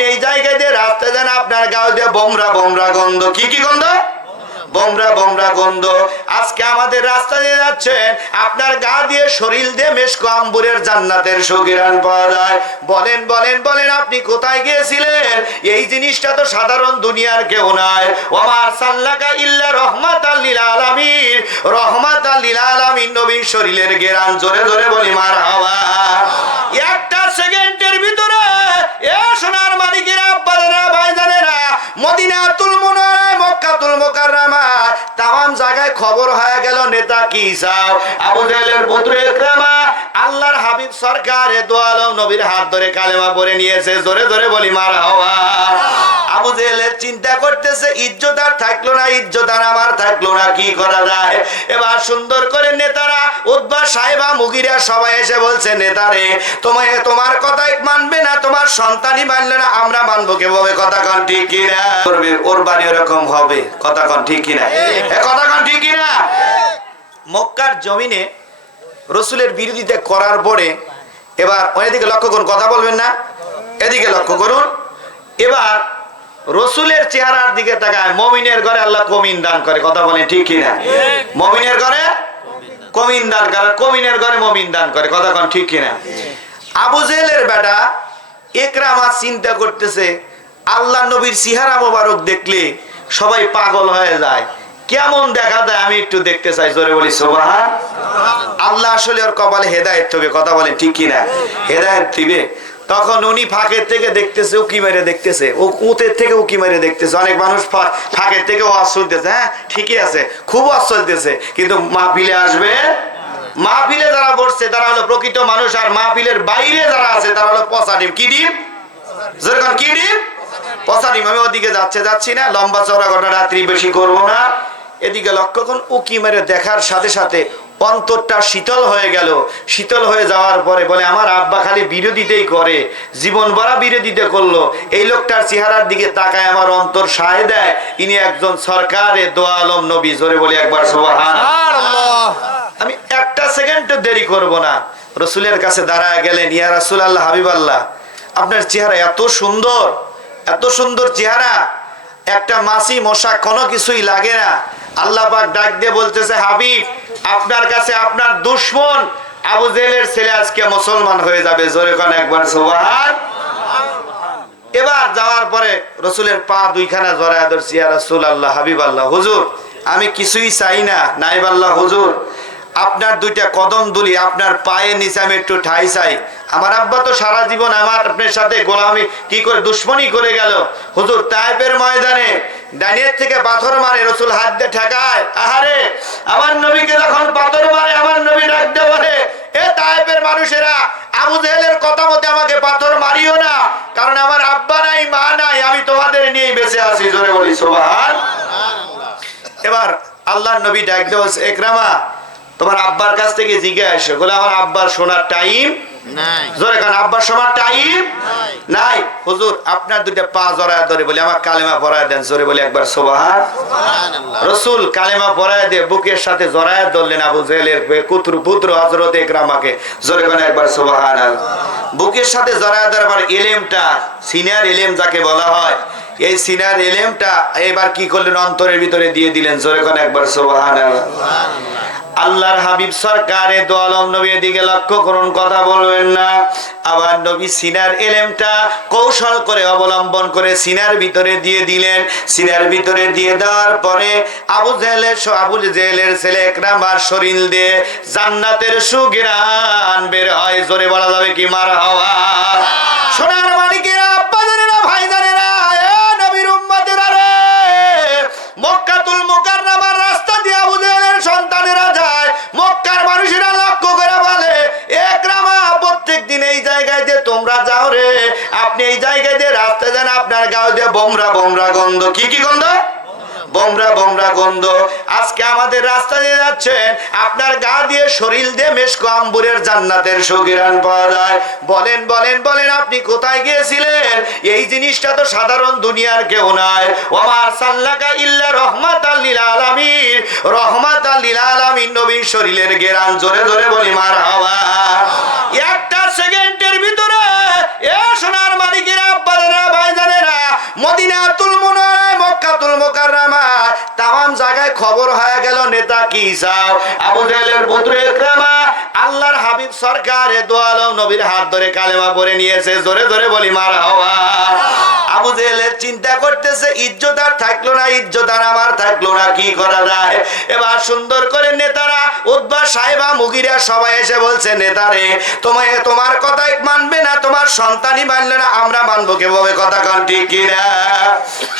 আপনি এই জায়গায় যে রাস্তা যান, আপনার গাও দিয়ে বোমরা বোমরা গন্ধ। কি কি গন্ধ? বোমরা বোমরা গন্ধ। আজকে আমাদের রাস্তা দিয়ে যাচ্ছেন, আপনার গা দিয়ে শরীর দিয়ে মেশকো আম্বুরের জান্নাতের সগিরান পাওয়া যায়। বলেন বলেন বলেন, আপনি কোথায় গিয়েছিলেন? এই জিনিসটা তো সাধারণ দুনিয়ার কেউ নয় ওমার সাল্লাকা ইল্লা রহমাত আল্লিল আলামিন। রহমাত আল্লিল আলামিন নবীর শরীরের গেরান জোরে জোরে বলি মার হাওয়া তাম জায়গায় খবর হয়ে গেল, নেতা কি আল্লাহর হাবিব সরকার নবীর হাত ধরে কালেমা পরে নিয়েছে। জোরে জোরে বলি, মারা হাওয়া। আবু জেহেলের চিন্তা করতেছে, ইজ্জত আর থাকল না, ইজ্জত আর আমার থাকল না, কি করা যায়? এবার সুন্দর করে নেতারা, উদ্বা সাহেবা, মুগিরা সবাই এসে বলছে, নেতারে, তোমায়, তোমার কথাই মানবে না, তোমার সন্তানই মানলে না, আমরা মানবো কেভাবে? কথা কন ঠিক কিনা? করবে, ওর বাড়ি ওরকম হবে, কথা কন ঠিক কিনা? কথা কন ঠিক কিনা? মক্কার জমিনে রসুলের বিরোধিতা করার পরে, এবার ওইদিকে লক্ষ্য করুন, কথা বলবেন না? এদিকে লক্ষ্য করুন, এবার রসুলের চেহারার দিকে তাকায়, মমিনের ঘরে আল্লাহ কমিন দান করে, কথা বলেন ঠিক কিনা? মমিনের ঘরে কমিন দান করে কমিনের ঘরে মমিন দান করে, কথা কন ঠিক কিনা? আবু জেহেলের বেটা চিন্তা করতেছে, আল্লাহ নবীর সিহারা মোবারক দেখলে সবাই পাগল হয়ে যায়। কেমন দেখা যায় আমি একটু দেখতে চাই, জোরে বলি আল্লাহ আসলে ওর কপালে হেদায়ত হবে কথা বলেন ঠিক কিনা? হেদায়ত দিবে। তখন উনি ফাঁকের থেকে দেখতেছে, উকি মেরে দেখতেছে। ও উতের থেকে উকি মেরে দেখতেছে। অনেক মানুষ ফাঁকের থেকে ওয়াজ শুনতেছে হ্যাঁ ঠিকই আছে, খুব ওয়াজ চলতেছে কিন্তু মাহফিলে আসবে? মাহফিলে যারা বসছে, তারা হলো প্রকৃত মানুষ। আর মাহফিলের বাইরে যারা আছে, তারা হলো পচা ডিম। কি ডিম? যেরকম কি ডিম? পচা ডিম। আমি ওদিকে যাচ্ছে, যাচ্ছি না। লম্বা চওড়া ঘটনা রাত্রি বেশি করব না। এদিকে লক্ষ্য করুন, উকি মেরে দেখার সাথে সাথে অন্তরটা শীতল হয়ে গেল। শীতল হয়ে যাওয়ার পরে বলে আমার আব্বা খালি বিরোধিতেই করে। জীবন ভরা বিরোধিতা করল। এই লোকটার চেহারার দিকে তাকায় আমার অন্তর সায় দেয়। ইনি একজন সরকারে দোয়া আলম নবী। জোরে বলি একবার সোহান আমি একটা সেকেন্ড দেরি করব না। রসুলের কাছে দাঁড়ায় গেলেন ইয়া রাসুল আল্লাহ হাবিব আল্লাহ আপনার চেহারা এত সুন্দর এত সুন্দর চেহারা। একটা মাসি মশা কোনো কিছুই লাগে না। আল্লাহ পাক ডাক দিয়ে বলতেছে হাবিব আপনার কাছে আপনার দুশ্মন আবু জেলের ছেলে আজকে মুসলমান হয়ে যাবে। জোরে কোন একবার সোবাহার এবার যাওয়ার পরে রসুলের পা দুইখানা জরায় ধরছি আর রসুল আল্লাহ হাবিব আল্লাহ হুজুর, আমি কিছুই চাই না নাইব আল্লাহ হুজুর আপনার দুইটা কদম দুলি, আপনার পায়ে নিচে আমি একটু ঠাই চাই। আমার আব্বা তো সারা জীবন আমার আপনার সাথে গোলামি কি করে, দুশ্মনী করে গেল। হুজুর, তাইপের ময়দানে ডানিয়ের থেকে পাথর মারে, রসুল হাত দিয়ে ঠেকায়। আহারে, আমার নবীকে যখন পাথর মারে, আমার নবী ডাক দিয়ে বলে, এ তাইপের মানুষেরা, আবু জেহেলের কথা মতে আমাকে পাথর মারিও না, কারণ আমার আব্বা নাই, মা নাই, আমি তোমাদের নিয়েই বেঁচে আছি। জোরে বলি সোবাহান এবার আল্লাহ নবী ডাক দেওয়া একরামা তোমার আব্বার কাছ থেকে জিজ্ঞাসা বলে আমার আব্বার শোনার টাইম জোরে কারণ আব্বার শোনার টাইম নাই। হুজুর আপনার দুইটা পা জড়ায় ধরে বলে আমার কালেমা পড়ায় দেন। জোরে বলে একবার সোবাহান রসুল কালেমা পড়ায় দিয়ে বুকের সাথে জড়ায় ধরলেন আবু জেহেলের কুতুর পুত্র হজরত একরামাকে। জোরে কোন একবার সোবাহান বুকের সাথে জড়ায় ধরবার এলেমটা সিনিয়র এলেম যাকে বলা হয় এই সিনিয়র এলেমটা এবার কি করলেন? অন্তরের ভিতরে দিয়ে দিলেন। জোরে কোন একবার সোবাহান আল্লাহর হাবিব সরকারে দোয়ালম নবীর দিকে লক্ষ্য করুন, কথা বলবেন না। আবার নবী সিনার এলেমটা কৌশল করে অবলম্বন করে সিনার ভিতরে দিয়ে দিলেন। সিনার ভিতরে দিয়ে দেওয়ার পরে আবু জেহেলের স- আবু জেহেলের ছেলে একরামার শরীর দিয়ে জান্নাতের সুগিরান বের হয়। জোরে বলা যাবে কি মার হওয়া? সোনার মালিকেরা আব্বাজানেরা দিয়ে বোমরা বোমরা গন্ধ। কি কি গন্ধ? বোমরা বোমরা গন্ধ। আজকে আমাদের রাস্তা দিয়ে যাচ্ছেন, আপনার গা দিয়ে শরীর দিয়ে মেশকো, আম্বুরের জান্নাতের সগিরান পাওয়া যায়। বলেন বলেন বলেন, আপনি কোথায় গিয়েছিলেন? এই জিনিসটা তো সাধারণ দুনিয়ার কেউ নয় ওমার সাল্লাকা ইল্লা রহমাত আল্লিল আলামিন রহমাত আল্লিল আলামিন নবীর শরীরের গেরান জোরে জোরে বলি মার হাওয়া একটা সেকেন্ডের ভিতরে, এ মদিনাতুল মুনারায় মক্কাতুল মুকাররামায় তাম জায়গায় খবর হয়ে গেল, নেতা কি চাও আবু জাহেলের বদরু একরামা আল্লাহর হাবিব সরকারে দোয়ালো নবীর হাত ধরে কালেমা পরে নিয়েছে। জোরে জোরে বলি, মারা হওয়া। আবু জেলের চিন্তা করতেছে, ইজ্জত আর থাকল না, ইজ্জত আর আমার থাকল না, কি করা যায়? এবার সুন্দর করে নেতারা, উদ্বা সাহেবা, মুগিরা সবাই এসে বলছে, নেতারে, তোমায়, তোমার কথাই মানবে না, তোমার সন্তানই মানলে না, আমরা মানবো কেভাবে? কথা কন ঠিক কিনা?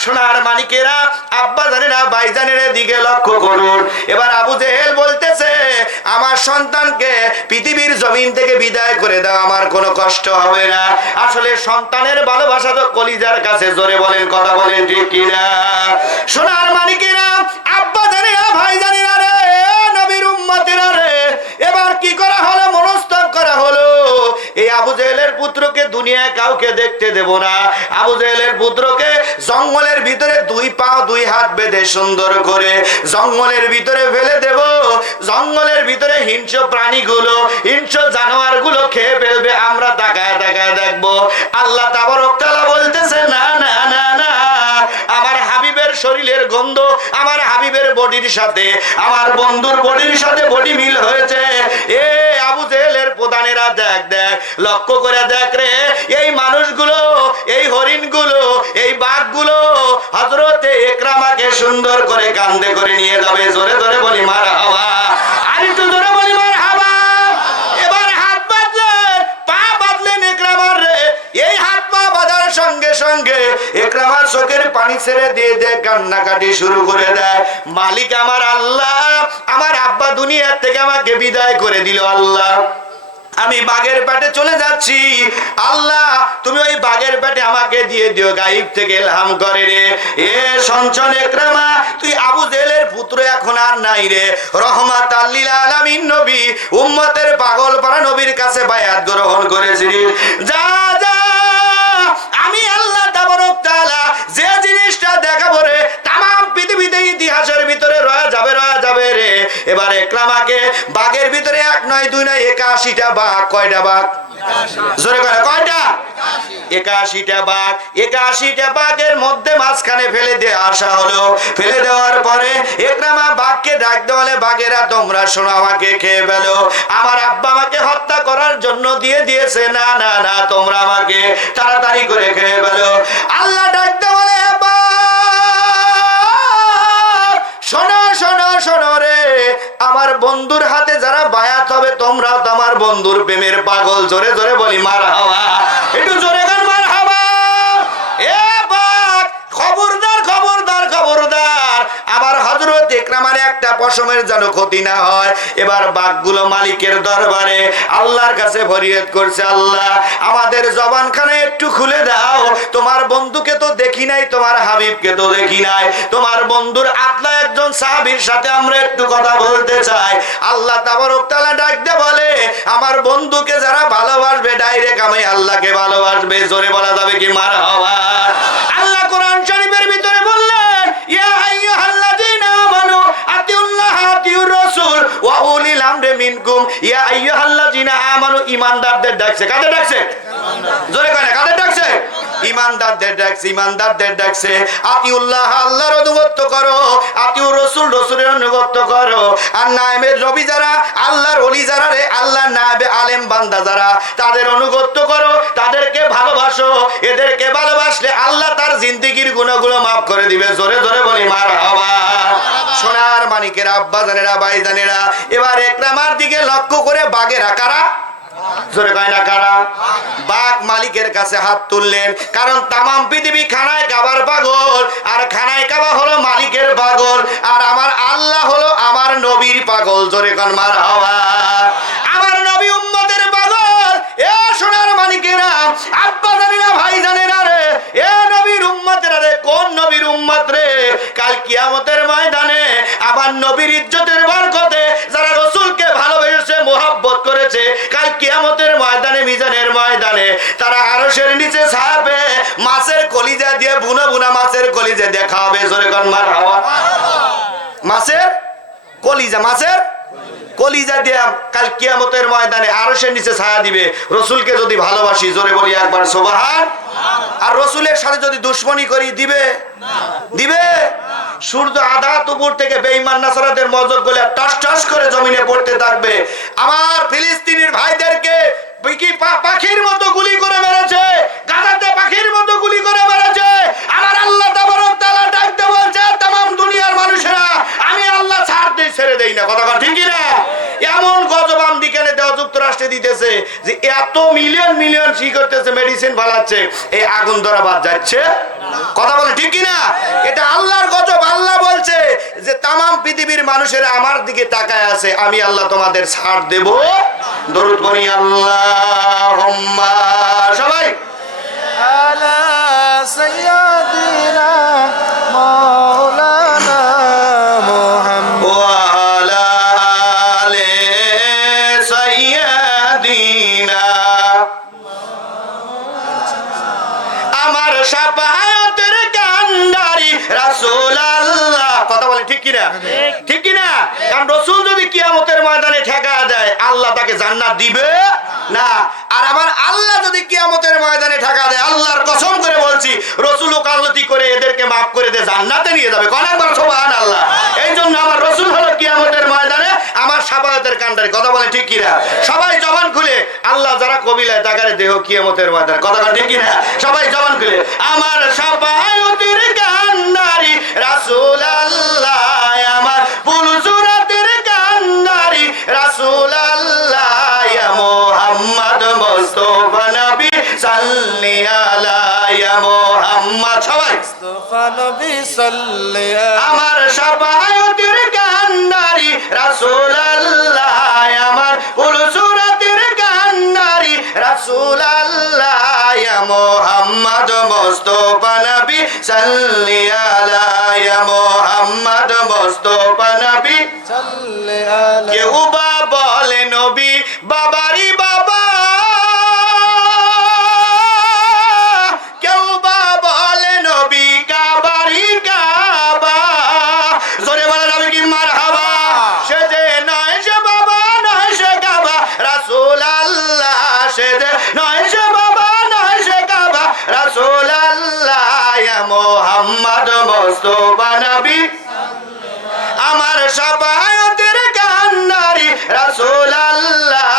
সোনার মানিকেরা আব্বা জানেরা ভাই জানেরা দিকে লক্ষ্য করুন। এবার আবু জেহেল বলতেছে, আমার সন্তানকে পৃথিবীর জমিন থেকে বিদায় করে দাও, আমার কোনো কষ্ট হবে না। আসলে সন্তানের ভালোবাসা তো কলিজার কাছে জোরে বলেন, কথা বলেন, ঠিক কিনা? সোনার মানিকেরা, আব্বা জানেরা, ভাই জানেরা রে, নবীর উম্মতেরা রে, এবার কি করা হলো মনস্তব করা হলো? এই আবু জেহেলের পুত্রকে দুনিয়ায় কাউকে দেখতে দেব না। আবু জেহেলের পুত্রকে জঙ্গলের ভিতরে দুই পা দুই হাত বেঁধে সুন্দর করে জঙ্গলের ভিতরে ফেলে দেব। জঙ্গলের ভিতরে হিংস্র প্রাণীগুলো, হিংস্র জানোয়ারগুলো খেয়ে ফেলবে, আমরা তাকায় তাকায় দেখব। আল্লাহ তাআলা বলতেছে, না না না না, আমার হাবিবের শরীরের গন্ধ, আমার হাবিবের বডির সাথে, আমার বন্ধুর বডির সাথে বডি মিল হয়েছে। এ আবু জেহেলের প্রধানেরা দেখ দেখ, লক্ষ্য করে দেখ রে, এই মানুষগুলো, এই হরিণগুলো, এই বাঘগুলো হজরতে একরামাকে সুন্দর করে কান্দে করে নিয়ে যাবে। জোরে জোরে বলি, মার হাওয়া। সঙ্গে সঙ্গে একরামার চোখের পানি ছেড়ে দিয়ে দিয়ে, কান্নাকাটি শুরু করে দেয়। মালিক আমার আল্লাহ, আমার আব্বা দুনিয়ার থেকে আমাকে বিদায় করে দিল আল্লাহ। আমি বাগের পেটে চলে যাচ্ছি। আল্লাহ, তুমি ওই বাগের পেটে আমাকে দিয়ে দিও, গাইব থেকে এলহাম করে রে। এ সঞ্চন একরামা, তুই আবু জেলের পুত্র এখন আর নাই রে। রহমাত আল্লিল নবী, উম্মতের পাগল পারা নবীর কাছে বায়াত গ্রহণ করেছিস যা ইতিহাসের ভিতরে রয়া যাবে রয়া যাবে রে। এবার একরামাকে বাঘের ভিতরে এক নয় দুই নয় একাশিটা বাঘ। কয়টা বাঘ? জোরে করে কয়টা? একাশিটা বাঘ। একাশিটা বাঘের মধ্যে মাঝখানে ফেলে দিয়ে আসা হলো। ফেলে দেওয়ার পরে একরামা বাঘকে ডাক দেওয়ালে বাঘেরা তোমরা শোনো আমাকে খেয়ে আমার আব্বা আমাকে হত্যা করার জন্য দিয়ে দিয়েছে। না না না তোমরা আমাকে তাড়াতাড়ি করে খেয়ে ফেলো। আল্লাহ ডাক শোনো শোনো শোনো রে। আমার বন্ধুর হাতে যারা বায়াত হবে, তোমরাও তো আমার বন্ধুর প্রেমের পাগল। জোরে জোরে বলি, মার হাওয়া। একটু জোরে গান একরামার একটা পশমের যেন ক্ষতি না হয়। এবার বাঘগুলো মালিকের দরবারে আল্লাহর কাছে ফরিয়াদ করছে, আল্লাহ, আমাদের জবানখানে একটু খুলে দাও। তোমার বন্ধুকে তো দেখি নাই, তোমার হাবিবকে তো দেখি নাই। তোমার বন্ধুর আত্মা একজন সাহাবীর সাথে আমরা একটু কথা বলতে চাই। আল্লাহ তাবারক তাআলা ডাক বলে, আমার বন্ধুকে যারা ভালোবাসবে, ডাইরেক্ট আমি আল্লাহকে ভালোবাসবে। জোরে বলা যাবে কি মার হওয়া রাসূল ওয়া উলিল আমরি মিনকুম। ইয়া আইয়ুহাল্লাযিনা আমানু, ঈমানদারদের ডাকছে। কাদের ডাকছে? জোরে কয় না, কাদের ডাকছে? ইমানদারদের ডাকছে ইমানদারদের ডাকছে। আতিউল্লাহ আল্লাহর অনুগত্য করো, আতিউর রসুল রসুলের অনুগত্য করো। আর নাইমের রবি যারা, আল্লাহর অলি যারা রে আল্লাহ নাইবে আলেম বান্দা যারা, তাদের অনুগত্য করো, তাদেরকে ভালোবাসো। এদেরকে ভালোবাসলে আল্লাহ তার জিন্দিগির গুণগুলো মাফ করে দিবে। জোরে জোরে বলি মার হওয়া সোনার মানিকের, আব্বা জানেরা, ভাই জানেরা, এবার একরামার দিকে লক্ষ্য করে বাগেরা কারা? জোরে কয় না কারা? বাঘ মালিকের কাছে হাত তুললেন, কারণ তামাম পৃথিবী খানায় কাবার পাগল, আর খানায় কাবা হলো মালিকের পাগল, আর আমার আল্লাহ হলো আমার নবীর পাগল। জোরে কন মার হওয়া। আমার নবী পাগল। এ সোনার মালিকেরা, আব্বা ভাই রে, এ নবীর রে, কোন নবীর রে? কাল কিয়ামতের ময়দানে আমার নবীর ইজ্জতের যারা রসুলকে ভালোবেসেছে, মোহাব্বত করেছে কিয়ামতের ময়দানে, মিজানের ময়দানে, তারা আরশের নিচে ছাপে, মাছের কলিজা দিয়ে বুনা বুনা মাছের কলিজা দিয়ে খাওয়াবে। জোরে কন, মার হাওয়া। মাছের কলিজা মাছের কলিজা দিয়া কাল কিয়ামতের ময়দানে আরশের নিচে ছায়া দিবে। রসুলকে যদি ভালোবাসি, জোরে বলি একবার, সোবাহান। আর রসুলের সাথে যদি দুশ্মনী করি, দিবে? দিবে? সূর্য আধা দুপুর থেকে বেইমান নাসারাদের মজর গোলে টাস টাস করে জমিনে পড়তে থাকবে। আমার ফিলিস্তিনের ভাইদেরকে পাখির মতো গুলি করে মেরেছে? গাজাতে পাখির মতো গুলি করে মেরেছে? আমার আল্লাহ ডাকতে বলছে দুনিয়ার মানুষেরা, আমি আল্লাহ ছাড় ছেড়ে দেই না। কথা ঠিক না এমন গজব আমেরিকানে দেওয়া যুক্তরাষ্ট্রে দিতেছে, যে এত মিলিয়ন মিলিয়ন সি করতেছে মেডিসিন ভালাচ্ছে এই আগুন ধরা বাদ যাচ্ছে। কথা বলে ঠিক কিনা? এটা আল্লাহর গজব, আল্লাহ বলছে যে তাম পৃথিবীর মানুষেরা আমার দিকে তাকায় আছে, আমি আল্লাহ তোমাদের ছাড় দেব। দরুদি আল্লাহ সবাই। আলা ঠিক কিনা? ঠিক কিনা? কারণ রসুল যদি কিয়ামতের ময়দানে ঠেকা দেয়, আল্লাহ তাকে জান্নাত দিবে না। আর আমার আল্লাহ যদি কিয়ামতের ময়দানে ঠেকা দেয়, আল্লাহর কসম করে বলছি রসুল কালতি করে এদেরকে মাফ করে দিয়ে জান্নাতে নিয়ে যাবে। কোন একবার সোবাহান আল্লাহ এই জন্য আমার রসুল হলো কিয়ামতের ময়দানে আমার সাফায়াতের কান্ডারি কথা বলে ঠিক কিনা? সবাই জবান খুলে। আল্লাহ যারা কবিলায় তাকারে দেহ কিয়ামতের ময়দানে। কথা ঠিক কিনা? সবাই জবান খুলে। আমার সাফায়াতের কান্ডারি রাসূল আল্লাহ রাসূল আল্লাহ মোহাম্মদ মুস্তাফা নবী সাল্লি আলা মোহাম্মদ সবাই। মোস্তফা নবী সাল্লি আমার কান্ডারি রাসুল আল্লাহ আমার কান্ডারি রাসূল আল্লাহ মুহাম্মদ মুস্তাফা নবী সাল্লি আলা মুহাম্মদ মুস্তাফা নবী। সাল্লি আলা। কেউ বা বলে নবী বাবারি বাবা মুস্তাফা নবী। আমার সবায়তের কান্নারি রাসূল আল্লাহ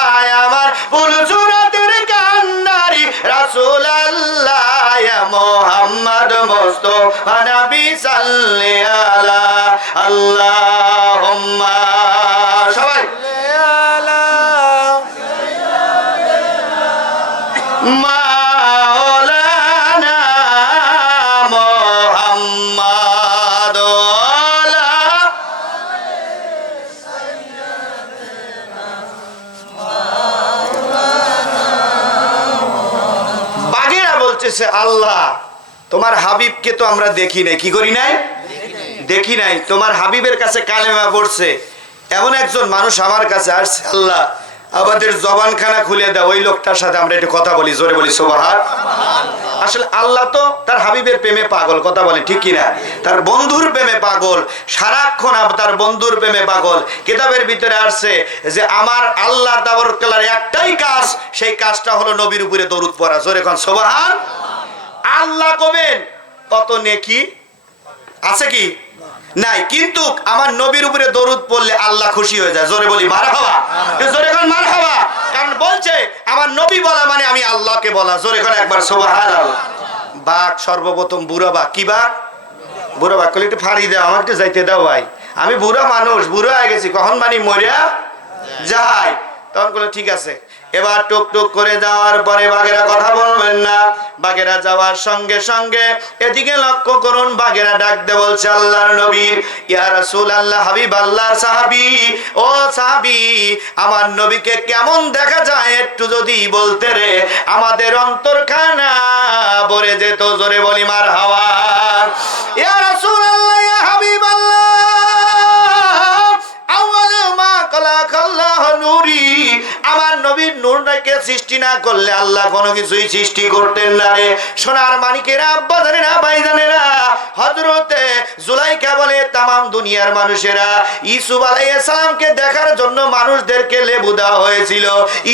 আমার পুলসুরাতের কান্নারি রাসূল আল্লাহ মুহাম্মদ মুস্তাফা নবী সাল্লি আলা আল্লাহুম্মা। বলতেছে, আল্লাহ, তোমার হাবিবকে তো আমরা দেখি নাই। কি করি নাই? দেখি নাই। তোমার হাবিবের কাছে কালেমা পড়ছে। এমন একজন মানুষ আমার কাছে আসছে, আল্লাহ আমাদের জবানখানা খুলে দাও, ওই লোকটার সাথে আমরা একটু কথা বলি, জোরে বলি সোবাহার আসলে আল্লাহ তো তার হাবিবের প্রেমে পাগল, কথা বলে, ঠিক কিনা? তার বন্ধুর প্রেমে পাগল, সারাক্ষণ তার বন্ধুর প্রেমে পাগল। কিতাবের ভিতরে আসছে যে আমার আল্লাহ তাবরকালার একটাই কাজ, সেই কাজটা হলো নবীর উপরে দরুদ পড়া। জোরে খান সোবাহার আল্লাহ কবেন? কত নেকি? আছে কি? নাই। কিন্তু আমার নবীর উপরে দরুদ পড়লে আল্লাহ খুশি হয়ে যায়। জোরে বলি মারা হওয়া জোরে কোন মার হওয়া কারণ বলছে, আমার নবী বলা মানে আমি আল্লাহকে বলা। জোরে করে একবার সোবাহার বাঘ সর্বপ্রথম বুড়া বাঘ। কি বাঘ? বুড়া বাঘ। করলে একটু ফাড়ি দাও, আমাকে যাইতে দাও ভাই। আমি বুড়া মানুষ, বুড়া হয়ে গেছি, কখন মানি মরিয়া যাই তখন বলে ঠিক আছে। এবার টুক টুক করে যাওয়ার পরে বাঘেরা কথা বলবেন না। বাঘেরা যাওয়ার সঙ্গে সঙ্গে এদিকে লক্ষ্য করুন বাঘেরা ডাকতে বলছে, আল্লাহর নবীর ইয়া রাসূল আল্লাহ হাবিব আল্লাহর সাহাবী, ও সাহাবী, আমার নবীকে কেমন দেখা যায় একটু যদি বলতে রে? আমাদের অন্তরখানা ভরে যেত, জোরে বলি মার হাওয়া ইয়া রাসূল আল্লাহ হাবিব আল্লাহ সৃষ্টি না করলে আল্লাহ কোনো কিছুই সৃষ্টি করতেন না রে। সোনার মানিকেরা, আব্বা জানেরা ভাই জানেরা হজরতে জুলাইকা বলে তামাম দুনিয়ার মানুষেরা ইসুফ আলাইহিস সালামকে দেখার জন্য মানুষদেরকে লেবু দেওয়া হয়েছিল।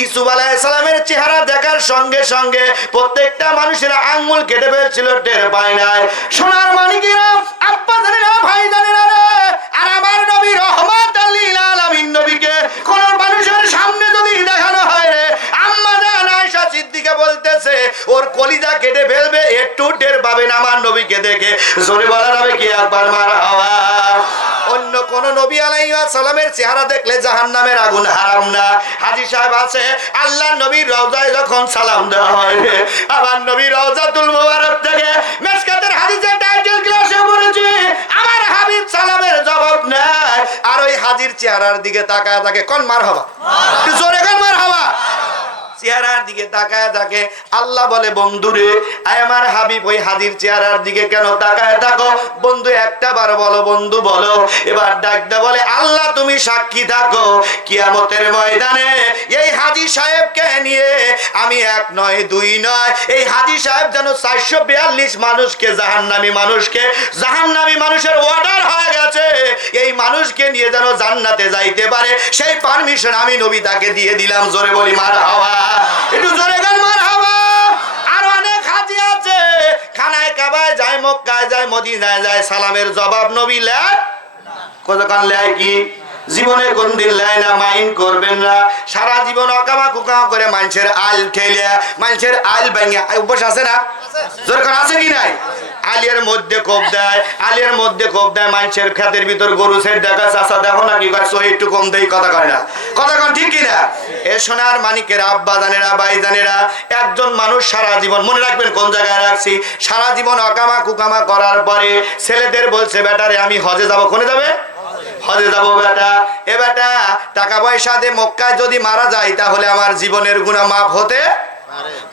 ইসুফ আলাইহিস সালামের চেহারা দেখার সঙ্গে সঙ্গে প্রত্যেকটা মানুষেরা আঙ্গুল কেটে ফেলছিল, টের পায় নাই। সোনার মানিকেরা, আব্বা জানেরা ভাই জানেরা রে, আর আমার নবী রহমত লিল আলামিন নবীকে কোন মানুষের সামনে বলতেছে, ওর কলিজা কেটে ফেলবে, একটু টের পাবেন আমার নবীকে দেখে। জোরে বলা যাবে কি একবার মারা হওয়া। অন্য কোন নবী আলাইহিস সালামের চেহারা দেখলে জাহান্নামের আগুন হারাম না। হাজী সাহেব আছে আল্লাহ নবীর রওজায় যখন সালাম দেওয়া হয়, আমার নবীর রওজাতুল মুবারক থেকে মেসকাতের হাদিসের টাইটেল ক্লাসে পড়েছি, আমার হাবিব সালামের জবাব নেয়। আর ওই হাজির চেহারার দিকে তাকায় তাকে কন মার একটু জোরে কোন মার হবা চেহারার দিকে তাকায় থাকে। আল্লাহ বলে, বন্ধুরে, আয় আমার হাবিব, ওই হাজির চেহারার দিকে কেন তাকায় থাকো? বন্ধু, একটা বার বলো, বন্ধু, বলো। এবার ডাকতে বলে, আল্লাহ, তুমি সাক্ষী থাকো। কিয়ামতের ময়দানে এই হাজি সাহেবকে নিয়ে আমি এক নয়, দুই নয়, এই হাজি সাহেব যেন চারশো বিয়াল্লিশ মানুষকে, জাহান্নামী মানুষকে, জাহান্নামী মানুষের অর্ডার হয়ে গেছে, এই মানুষকে নিয়ে যেন জান্নাতে যাইতে পারে। সেই পারমিশন আমি নবী তাকে দিয়ে দিলাম, জোরে বলি, মার হাওয়া। একটু জোরে আর অনেক হাজি আছে। খানায় কাবায় যায়, মক্কায় যায়, মদিনায় যায়, সালামের জবাব নবী লেয়। কতক্ষণ লেয় কি? জীবনে কোনদিন লেয় না মাইন্ড করবেন না। সারা জীবন অকামা কুকামা করে মানুষের আল ঠেলিয়া মানুষের আল ভাঙিয়া। উপোস আছে না? দরকার আছে কি নাই? আলিয়ার মধ্যে কোপ দেয়, আলিয়ার মধ্যে কোপ দেয় মানুষের ক্ষেতের ভিতর গরু সেট দেখা চাষা দেখো না কি কয় একটু কম দেই, কথা কয় না। কথা কন ঠিক কিনা? এ সোনার মানিকের আব্বা জানেরা, ভাই জানেরা, একজন মানুষ সারা জীবন, মনে রাখবেন কোন জায়গায় রাখছি, সারা জীবন অকামা কুকামা করার পরে ছেলেদের বলছে, বেটারে, আমি হজে যাব, কোনে যাবে? হজে যাব বেটা। এ বেটা টাকা পয়সা দিয়ে মক্কায় যদি মারা যায় তাহলে আমার জীবনের গুণা মাফ হতে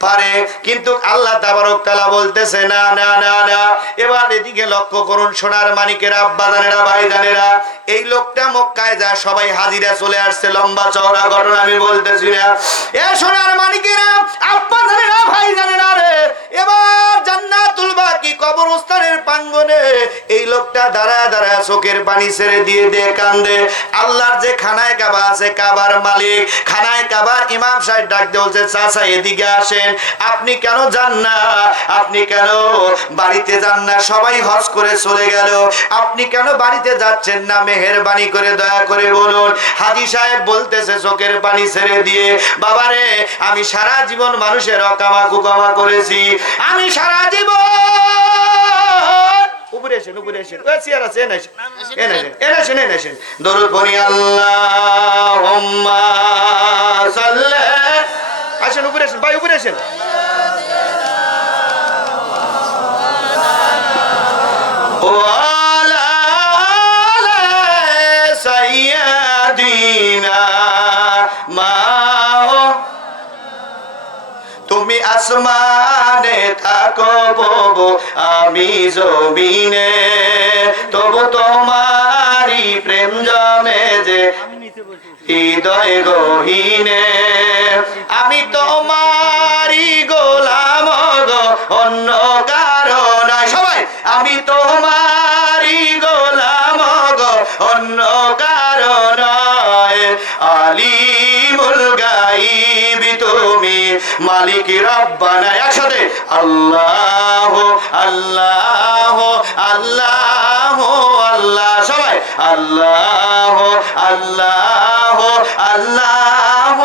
পারে। কিন্তু আল্লাহ তাবারক তাআলা বলতেছে না না না না। এবার এদিকে লক্ষ্য করুন সোনার মানিকের আব্বা জানেরা ভাই জানেরা। এই লোকটা মক্কায় যা সবাই হাজিরা চলে আসছে লম্বা চওড়া ঘটনা আমি বলতেছি না। এ সোনার মানিকেরা আব্বা জানেরা ভাই জানেরা রে। এবার জান্নাতুল বাকি কবরস্থানের প্রাঙ্গণে এই লোকটা দাঁড়ায় দাঁড়ায় চোখের পানি ছেড়ে দিয়ে কান্দে। আল্লাহর যে খানায় কাবা আছে, কাবার মালিক। খানায় কাবার ইমাম সাহেব ডাকতে বলছে এদিকে আসেন। আপনি কেন যান না? আপনি কেন বাড়িতে যান না? সবাই হজ করে চলে গেল। আপনি কেন বাড়িতে যাচ্ছেন না? মেহেরবানি করে দয়া করে বলুন। হাজি সাহেব বলতেছে, চোখের পানি ছেড়ে দিয়ে। বাবারে, আমি সারা জীবন মানুষের অকামা কুকামা করেছি। আমি সারা জীবন উপরে আসেন উপরে আসেন। ওই চেয়ার আছে এনে আসেন। এনে আসেন এনে আসেন এনে আসেন। দরুদ পড়ি আল্লাহুম্মা সাল্লি। আসেন উপরে আসেন। ভাই উপরে আসেন। ওয়ালা আসমানে থাকো ববো আমি জমিনে। তবু তোমারই প্রেম জমে যে হৃদয় গহীনে। আমি তোমারই মালিক রব্বানা, একসাথে আল্লাহ আল্লাহ আল্লাহ আল্লাহ, সবাই আল্লাহ আল্লাহ আল্লাহ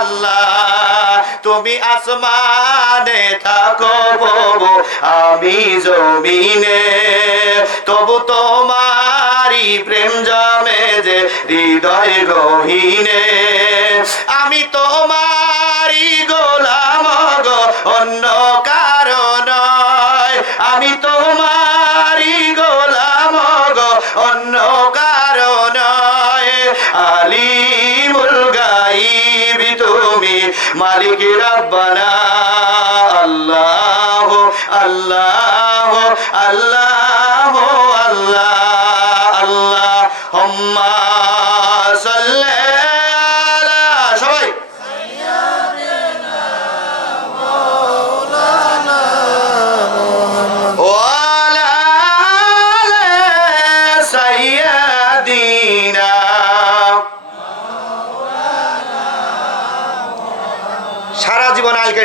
আল্লাহ, তুমি আসমানে থাকো ববু আমি জমিনে, তবু তোমারই প্রেম জমে যে হৃদয় গহীনে, আমি তোমারই মালিক রব্বানা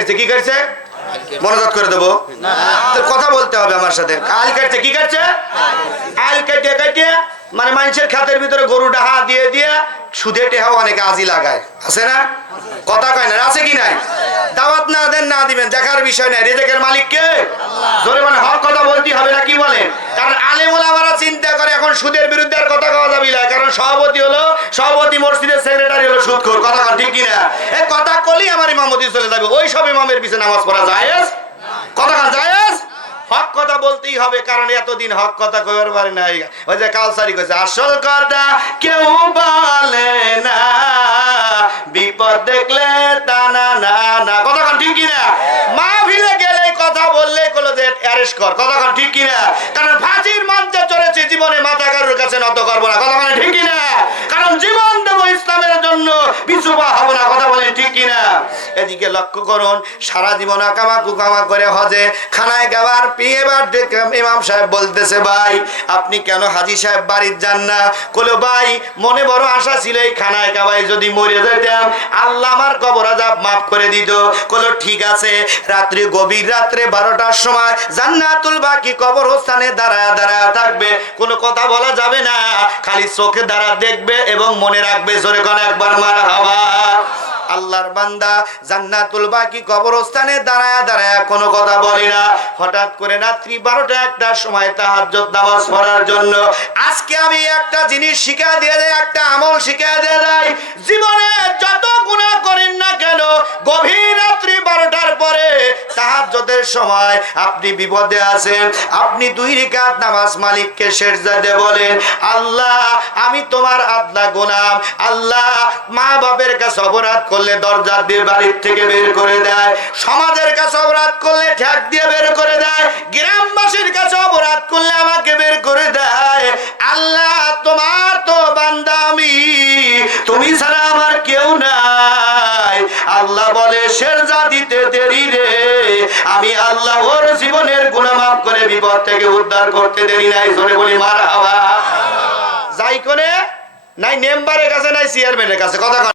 কাটছে কি করছে মনোজাত করে দেবো। কথা বলতে হবে আমার সাথে। আল কাটছে কি কাটছে? আল কাটে কাটে মানে মানুষের খাতের ভিতরে গরু ডাহা দিয়ে দিয়ে সুদে টেহাও অনেকে আজি লাগায়। আছে না? কথা কয় না আছে কি নাই? দাওয়াত না দেন না দিবেন দেখার বিষয় নাই। রেজেকের মালিক কে? জোরে মানে হক কথা বলতে হবে না কি বলেন? কারণ আলেমুল আমরা চিন্তা করে এখন সুদের বিরুদ্ধে আর কথা কওয়া যাবে না। সভাপতি হলো, সভাপতি মসজিদের সেক্রেটারি হলো সুদখোর কথা ঠিক কিনা? এই কথা কলি আমার ইমামতি চলে যাবে। ওই সব ইমামের পিছনে নামাজ পড়া জায়েজ? কথা জায়েজ? হক কথা বলতেই হবে, কারণ এতদিন হক কথা কইবার পারে না ওই যে কালসারি কইছে, আসল কথা কেউ বলে না, বিপদ দেখলে তা না না না। কথা ঠিক কিনা? মা ভিলে গেলে এদিকে লক্ষ্য করুন, সারা জীবন আকামা কুকামা করে হজে, খানায় গাবার পিয়ে বার ইমাম সাহেব বলতেছে, ভাই, আপনি কেন হাজি সাহেব বাড়ির যান না? কলো ভাই, মনে বড় আশা ছিল এই খানায় কাবাই যদি মরে যেতাম, আল্লাহ আমার কবর আজাব মাফ করে দিত। কলো ঠিক আছে। রাত্রি গভীর রাত্রে বারোটার সময় জান্নাতুল বাকি কবরস্থানে দাঁড়ায় দাঁড়ায় থাকবে। কোনো কথা বলা যাবে না। খালি চোখে দাঁড়া দেখবে এবং মনে রাখবে, জোরে কোন একবার, মার হাওয়া আল্লাহর বান্দা জান্নাতুল বাকি কবরস্থানে দাঁড়ায় দাঁড়ায় কোনো কথা বলে না। হঠাৎ করে রাত্রি বারোটা একটা সময় তাহাজ্জুদ নামাজ পড়ার জন্য আজকে আমি একটা জিনিস শিখা দিয়ে দেয় একটা আমল শিখা দিয়ে দেয় জীবনে যত গুনাহ করেন না কেন, গভীর তাহাজ্জুদের সময় আপনি বিপদে আছেন, আপনি দুই রিকাত নামাজ মালিককে শেরজাদে বলেন, আল্লাহ, আমি তোমার আদলা গোলাম, আল্লাহ মা বাপের কাছে অপরাধ করলে দরজা দিয়ে বাড়ির থেকে বের করে দেয়, সমাজের কাছে অপরাধ করলে ঠ্যাক দিয়ে বের করে দেয়, গ্রামবাসীর কাছে অপরাধ করলে আমাকে বের করে দেয়, আল্লাহ, তোমার তো বান্দা আমি, তুমি ছাড়া আমার কেউ আল্লাহ বলে শেরজা দিতে দেরি রে। আমি আল্লাহ ওর জীবনের গুণা মাফ করে বিপদ থেকে উদ্ধার করতে দেরি নাই। ধরে বলি, মারা যাই করে নাই মেম্বারের কাছে, নাই চেয়ারম্যানের কাছে। কথা কন।